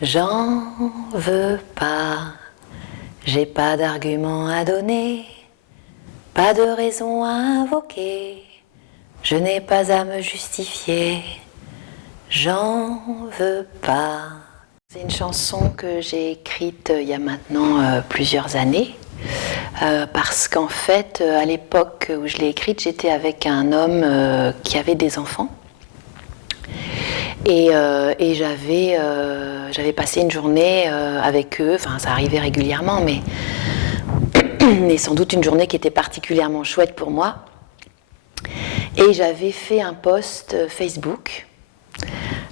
J'en veux pas, j'ai pas d'argument à donner, pas de raison à invoquer, je n'ai pas à me justifier, j'en veux pas. C'est une chanson que j'ai écrite il y a maintenant plusieurs années, parce qu'en fait, à l'époque où je l'ai écrite, j'étais avec un homme qui avait des enfants. Et j'avais passé une journée avec eux, enfin ça arrivait régulièrement, mais sans doute une journée qui était particulièrement chouette pour moi. Et j'avais fait un post Facebook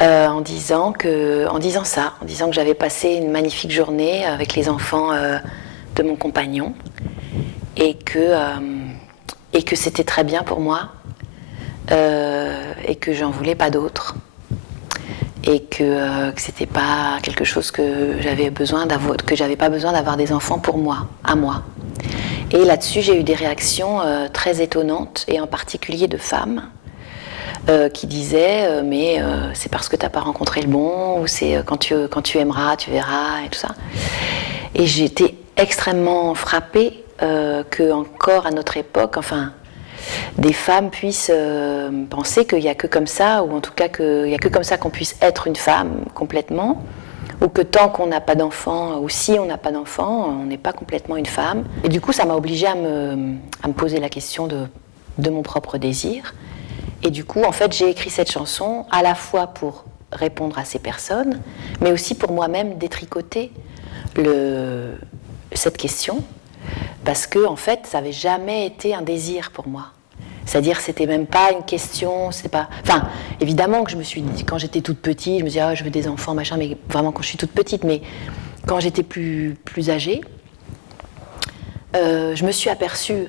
en disant que j'avais passé une magnifique journée avec les enfants de mon compagnon et que c'était très bien pour moi et que j'en voulais pas d'autre. Et que c'était pas quelque chose que j'avais pas besoin d'avoir des enfants pour moi, à moi. Et là-dessus, j'ai eu des réactions très étonnantes, et en particulier de femmes qui disaient mais c'est parce que t'as pas rencontré le bon, ou c'est quand tu aimeras, tu verras, et tout ça. Et j'ai été extrêmement frappée que encore à notre époque, enfin, des femmes puissent penser qu'il n'y a que comme ça, ou en tout cas qu'il n'y a que comme ça qu'on puisse être une femme complètement, ou que tant qu'on n'a pas d'enfant, ou si on n'a pas d'enfant, on n'est pas complètement une femme. Et du coup, ça m'a obligée à me poser la question de mon propre désir. Et du coup, en fait, j'ai écrit cette chanson à la fois pour répondre à ces personnes, mais aussi pour moi-même détricoter cette question, parce que en fait, ça n'avait jamais été un désir pour moi. C'est-à-dire, c'était même pas une question, c'est pas... Enfin, évidemment que je me suis dit, quand j'étais toute petite, je me disais, je veux des enfants, machin, mais vraiment quand je suis toute petite, mais quand j'étais plus âgée, je me suis aperçue,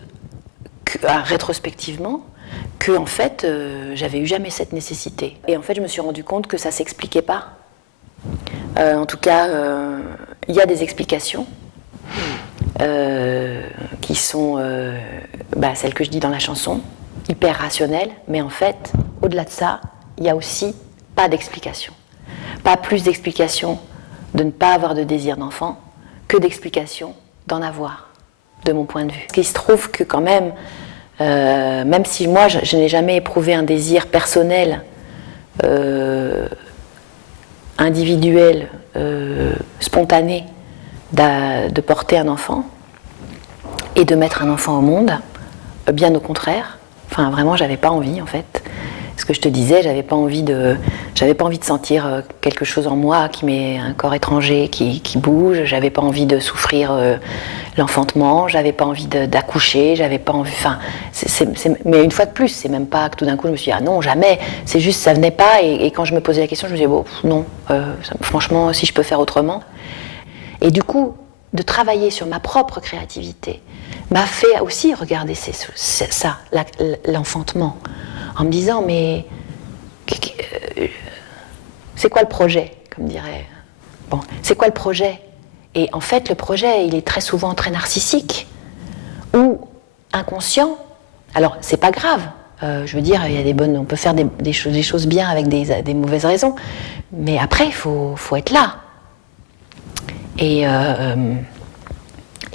rétrospectivement, que en fait, j'avais eu jamais cette nécessité. Et en fait, je me suis rendu compte que ça s'expliquait pas. En tout cas, il y a des explications qui sont celles que je dis dans la chanson, hyper rationnelles, mais en fait, au-delà de ça, il n'y a aussi pas d'explication. Pas plus d'explication de ne pas avoir de désir d'enfant que d'explication d'en avoir, de mon point de vue. Il se trouve que quand même, même si moi, je n'ai jamais éprouvé un désir personnel, individuel, spontané, de porter un enfant et de mettre un enfant au monde, bien au contraire. Enfin, vraiment, j'avais pas envie, en fait. Ce que je te disais, j'avais pas envie de sentir quelque chose en moi qui m'est un corps étranger qui bouge. J'avais pas envie de souffrir l'enfantement. J'avais pas envie d'accoucher. J'avais pas envie. Enfin, mais une fois de plus, c'est même pas que tout d'un coup je me suis dit ah non jamais. C'est juste ça venait pas et quand je me posais la question, je me disais bon non. Franchement, si je peux faire autrement. Et du coup, de travailler sur ma propre créativité m'a fait aussi regarder ça, l'enfantement, en me disant, mais c'est quoi le projet, comme dirait... Bon, c'est quoi le projet ? Et en fait, le projet, il est très souvent très narcissique, ou inconscient. Alors, c'est pas grave. Je veux dire, on peut faire des choses bien avec des mauvaises raisons. Mais après, il faut être là. Et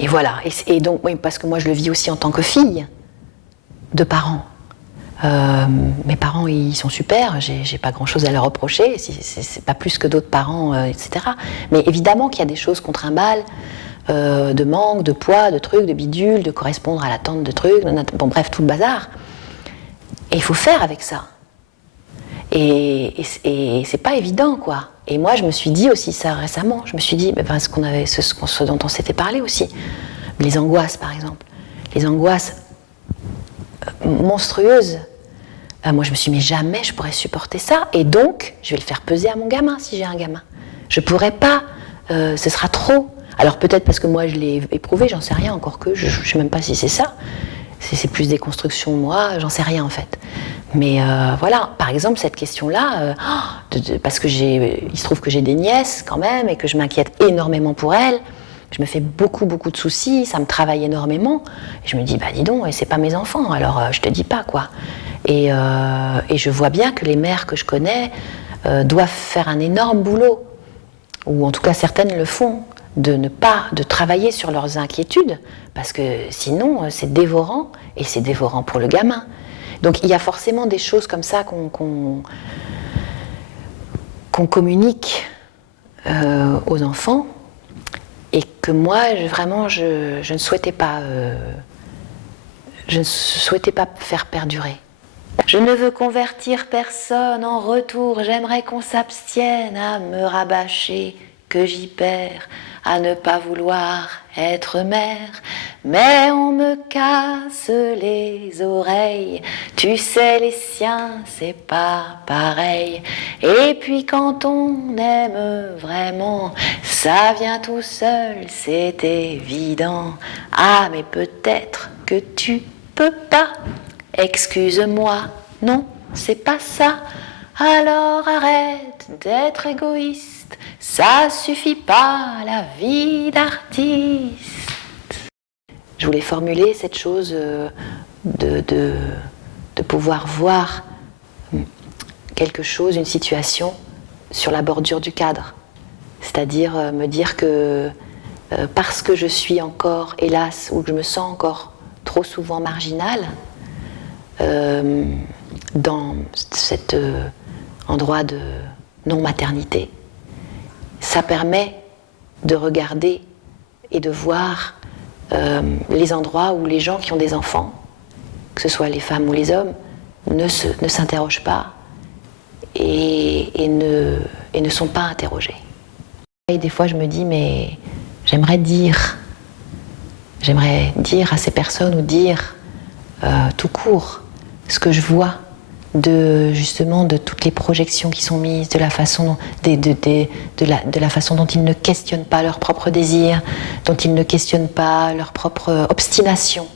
voilà. Et donc, oui, parce que moi, je le vis aussi en tant que fille de parents. Mes parents, ils sont super, j'ai pas grand-chose à leur reprocher, c'est pas plus que d'autres parents, etc. Mais évidemment qu'il y a des choses qu'on trimballe, de manque, de poids, de trucs, de bidules, de correspondre à l'attente de trucs, bon bref, tout le bazar. Et il faut faire avec ça. Et c'est pas évident, quoi. Et moi, je me suis dit aussi ça récemment. Je me suis dit, ce dont on s'était parlé aussi. Les angoisses, par exemple. Les angoisses monstrueuses. Moi, je me suis dit, mais jamais je pourrais supporter ça. Et donc, je vais le faire peser à mon gamin, si j'ai un gamin. Je pourrais pas. Ce sera trop. Alors, peut-être parce que moi, je l'ai éprouvé, j'en sais rien, encore que je sais même pas si c'est ça. C'est plus des constructions, moi, j'en sais rien, en fait. Mais voilà, par exemple, cette question-là, parce que il se trouve que j'ai des nièces quand même et que je m'inquiète énormément pour elles, je me fais beaucoup de soucis, ça me travaille énormément. Et je me dis, dis donc, c'est pas mes enfants, alors je te dis pas, quoi. Et je vois bien que les mères que je connais doivent faire un énorme boulot ou en tout cas certaines le font, de travailler sur leurs inquiétudes, parce que sinon c'est dévorant, et c'est dévorant pour le gamin. Donc il y a forcément des choses comme ça qu'on communique aux enfants, et que moi je ne souhaitais pas faire perdurer. Je ne veux convertir personne, en retour j'aimerais qu'on s'abstienne à me rabâcher que j'y perds, à ne pas vouloir être mère. Mais on me casse les oreilles, tu sais les siens c'est pas pareil. Et puis quand on aime vraiment, ça vient tout seul, c'est évident. Ah mais peut-être que tu peux pas. Excuse-moi, non, c'est pas ça. Alors arrête d'être égoïste, ça suffit pas la vie d'artiste. Je voulais formuler cette chose de pouvoir voir quelque chose, une situation sur la bordure du cadre. C'est-à-dire me dire que parce que je suis encore, hélas, ou que je me sens encore trop souvent marginale, dans cet endroit de non-maternité, ça permet de regarder et de voir les endroits où les gens qui ont des enfants, que ce soit les femmes ou les hommes, ne s'interrogent pas et ne sont pas interrogés. Et des fois je me dis, mais j'aimerais dire à ces personnes, ou dire tout court ce que je vois justement de toutes les projections qui sont mises, de la façon dont ils ne questionnent pas leur propre désir, dont ils ne questionnent pas leur propre obstination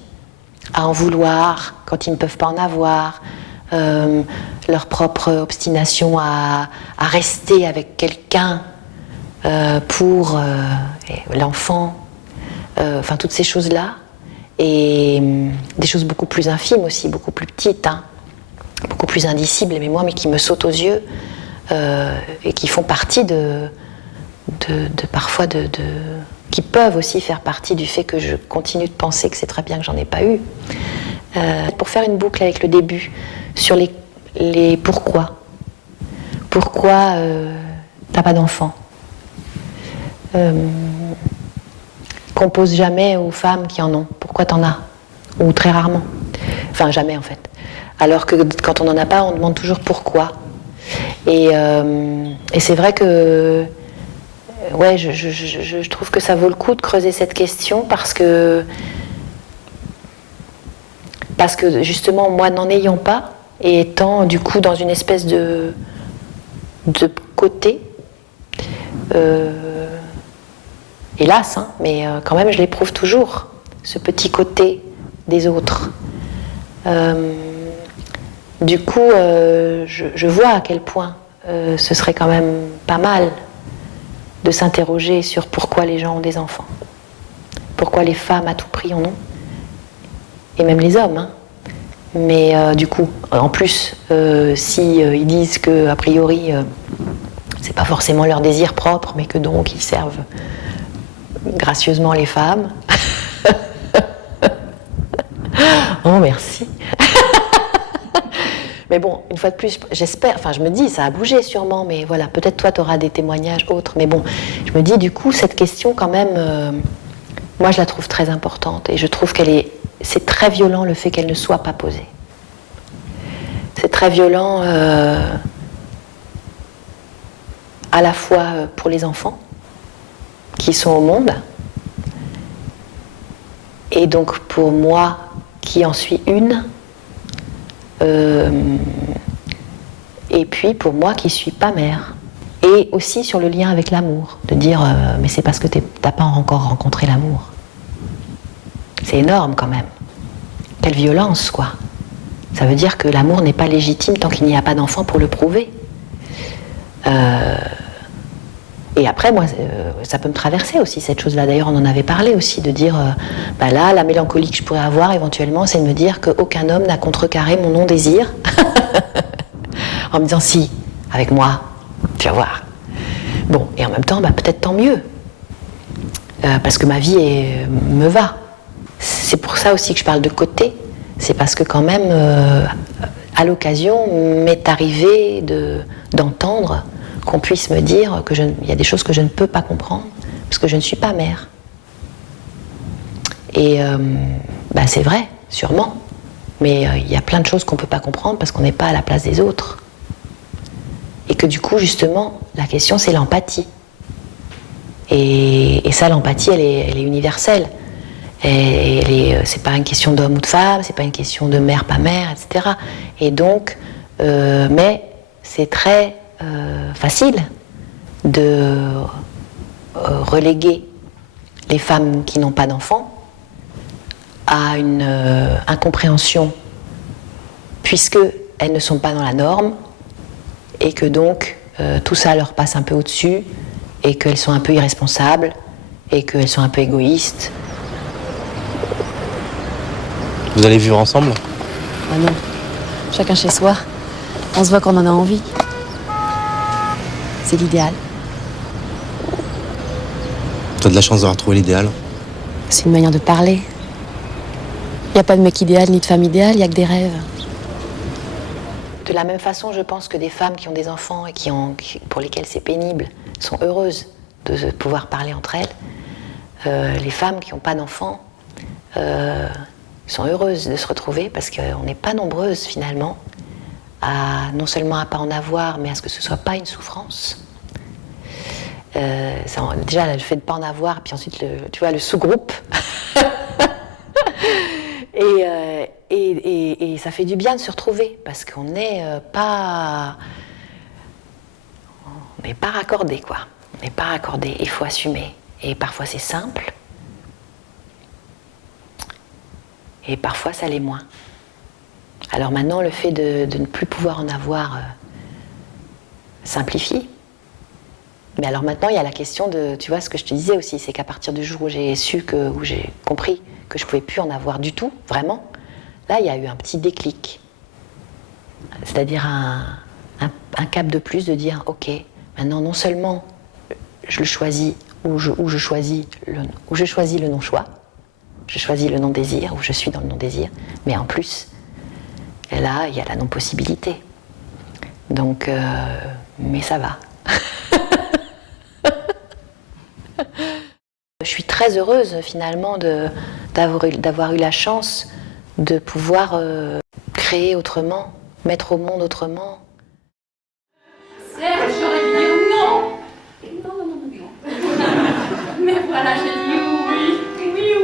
à en vouloir quand ils ne peuvent pas en avoir, leur propre obstination à rester avec quelqu'un pour l'enfant, enfin toutes ces choses-là. Et des choses beaucoup plus infimes aussi, beaucoup plus petites, hein, beaucoup plus indicibles, mais qui me sautent aux yeux et qui font partie parfois qui peuvent aussi faire partie du fait que je continue de penser que c'est très bien que j'en ai pas eu. Pour faire une boucle avec le début, sur les pourquoi. Pourquoi t'as pas d'enfant ? Qu'on pose jamais aux femmes qui en ont. Pourquoi t'en as ? Ou très rarement. Enfin, jamais en fait. Alors que quand on n'en a pas, on demande toujours pourquoi. Et c'est vrai que ouais, je trouve que ça vaut le coup de creuser cette question parce que justement, moi n'en ayant pas, et étant du coup dans une espèce de côté, hélas, hein, mais quand même je l'éprouve toujours, ce petit côté des autres. Du coup, je vois à quel point ce serait quand même pas mal de s'interroger sur pourquoi les gens ont des enfants, pourquoi les femmes à tout prix en ont, et même les hommes. Hein. Mais du coup, en plus, si ils disent que a priori, c'est pas forcément leur désir propre, mais que donc ils servent gracieusement les femmes. Oh merci. Mais bon, une fois de plus, j'espère, enfin je me dis, ça a bougé sûrement, mais voilà, peut-être toi tu auras des témoignages autres, mais bon, je me dis du coup, cette question quand même, moi je la trouve très importante, et je trouve c'est très violent le fait qu'elle ne soit pas posée. C'est très violent à la fois pour les enfants qui sont au monde, et donc pour moi qui en suis une, et puis pour moi qui suis pas mère. Et aussi sur le lien avec l'amour, de dire mais c'est parce que t'as pas encore rencontré l'amour. C'est énorme quand même. Quelle violence, quoi. Ça veut dire que l'amour n'est pas légitime tant qu'il n'y a pas d'enfant pour le prouver. Et après, moi, ça peut me traverser aussi, cette chose-là. D'ailleurs, on en avait parlé aussi, de dire, là, la mélancolie que je pourrais avoir éventuellement, c'est de me dire qu'aucun homme n'a contrecarré mon non-désir. En me disant, si, avec moi, tu vas voir. Bon, et en même temps, peut-être tant mieux. Parce que ma vie me va. C'est pour ça aussi que je parle de côté. C'est parce que quand même, à l'occasion, m'est arrivé d'entendre qu'on puisse me dire qu'il y a des choses que je ne peux pas comprendre, parce que je ne suis pas mère. Et c'est vrai, sûrement. Mais il y a plein de choses qu'on ne peut pas comprendre parce qu'on n'est pas à la place des autres. Et que du coup, justement, la question, c'est l'empathie. Et ça, l'empathie, elle est universelle. C'est pas une question d'homme ou de femme, c'est pas une question de mère, pas mère, etc. Et donc, mais c'est très facile de reléguer les femmes qui n'ont pas d'enfants à une incompréhension, puisque elles ne sont pas dans la norme, et que donc tout ça leur passe un peu au-dessus, et qu'elles sont un peu irresponsables, et qu'elles sont un peu égoïstes. Vous allez vivre ensemble ? Ah non, chacun chez soi. On se voit quand on en a envie. C'est l'idéal. T'as de la chance d'avoir trouvé l'idéal. C'est une manière de parler. Il n'y a pas de mec idéal ni de femme idéale, il n'y a que des rêves. De la même façon, je pense que des femmes qui ont des enfants et pour lesquelles c'est pénible sont heureuses de pouvoir parler entre elles. Les femmes qui n'ont pas d'enfants sont heureuses de se retrouver parce qu'on n'est pas nombreuses finalement, non seulement à pas en avoir, mais à ce que ce soit pas une souffrance. Déjà le fait de pas en avoir, puis ensuite le sous-groupe. Et ça fait du bien de se retrouver parce qu'on n'est pas raccordé, quoi. On n'est pas raccordé, il faut assumer. Et parfois c'est simple, et parfois ça l'est moins. Alors maintenant, le fait de ne plus pouvoir en avoir simplifie. Mais alors maintenant, il y a la question de, tu vois, ce que je te disais aussi, c'est qu'à partir du jour où j'ai compris que je ne pouvais plus en avoir du tout, vraiment, là, il y a eu un petit déclic. C'est-à-dire un cap de plus de dire, ok, maintenant, non seulement je le choisis, ou je choisis le non-choix, je choisis le non-désir, ou je suis dans le non-désir, mais en plus, là, il y a la non-possibilité. Donc, mais ça va. Je suis très heureuse finalement d'avoir eu la chance de pouvoir créer autrement, mettre au monde autrement. Serge, j'aurais dû dire non. Non. Mais voilà, j'ai dit oui. Oui.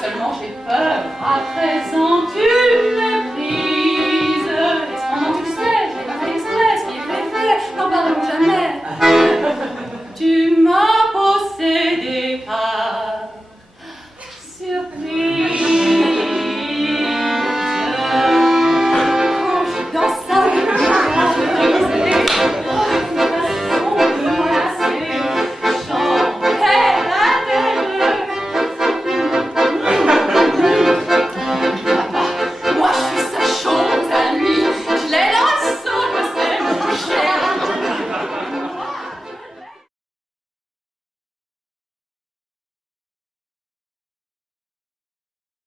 Seulement j'ai peur. Après